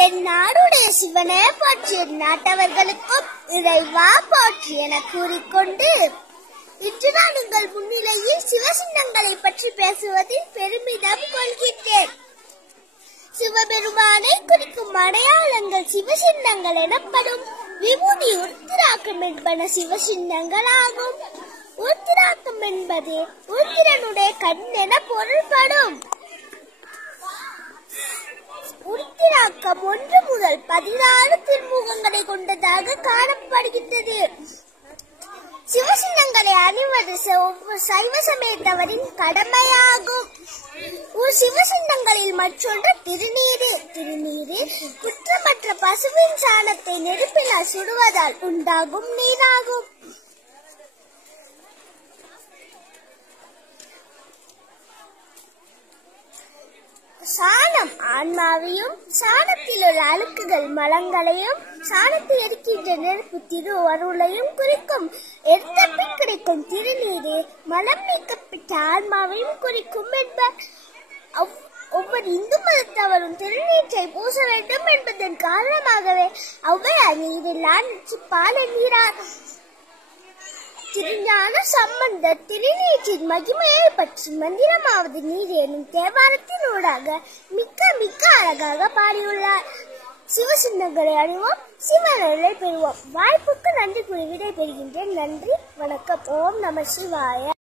தென்னாடுடைய சிவனே போற்றி, நாட்டவர்களுக்கும் இறைவா போற்றி என கூறிக்கொண்டு இன்று நான் உங்கள் முன்னிலையில் சிவசின்னங்களை பற்றி பேசுவதில் பெருமிதம் கொள்கின்றேன். சிவபெருமானை குறிக்கும் அடையாளங்கள் சிவசின்னங்கள் எனப்படும். விபூதி உருத்திராக்கம் என்பன சிவசின்னங்கள் ஆகும். உருத்திராக்கம் என்பது உருத்திரனுடைய கண் என பொருள்படும். உருத்திராக்கம் 1 முதல் 16 திருமுகங்களை கொண்டதாக காணப்படுகின்றது. சிவசின்னங்களை அணிவது சைவ சமயத்தவரின் கடமையாகும். சிவசின்னங்களில் மற்றொன்று திருநீரு. திருநீரு குற்றமற்ற பசுவின் சாணத்தை நெருப்பினால் சுடுவதால் உண்டாகும் நீராகும். சாணம் ஆன்மாவையும், சாணத்தில் உள்ள அழுக்குகள் மலங்களையும், சாணத்தை எரிக்கின்ற நெருப்பு திருவருளையும் குறிக்கும். எரித்த பின் கிடைக்கும் திருநீரு மலம் நீக்கப்பட்ட ஆன்மாவையும் குறிக்கும் என்பர். ஒவ்வொரு இந்து மதத்தவரும் திருநீற்றை பூச வேண்டும் என்பதன் காரணமாகவே ஔவையார் நீரில்லான் பால நீரார். திருஞான சம்பந்தர் திருநீற்றின் மகிமையை பற்றி மந்திரமாவது நீர் எனும் தேவாரத்தின் ஊடாக மிக்க அழகாக பாடியுள்ளார். சிவசின்னங்களை அணிவோம், சிவனருளை பெறுவோம். வாய்ப்புக்கு நன்றி கூறி விடை பெறுகின்றேன். நன்றி, வணக்கம். ஓம் நம சிவாய.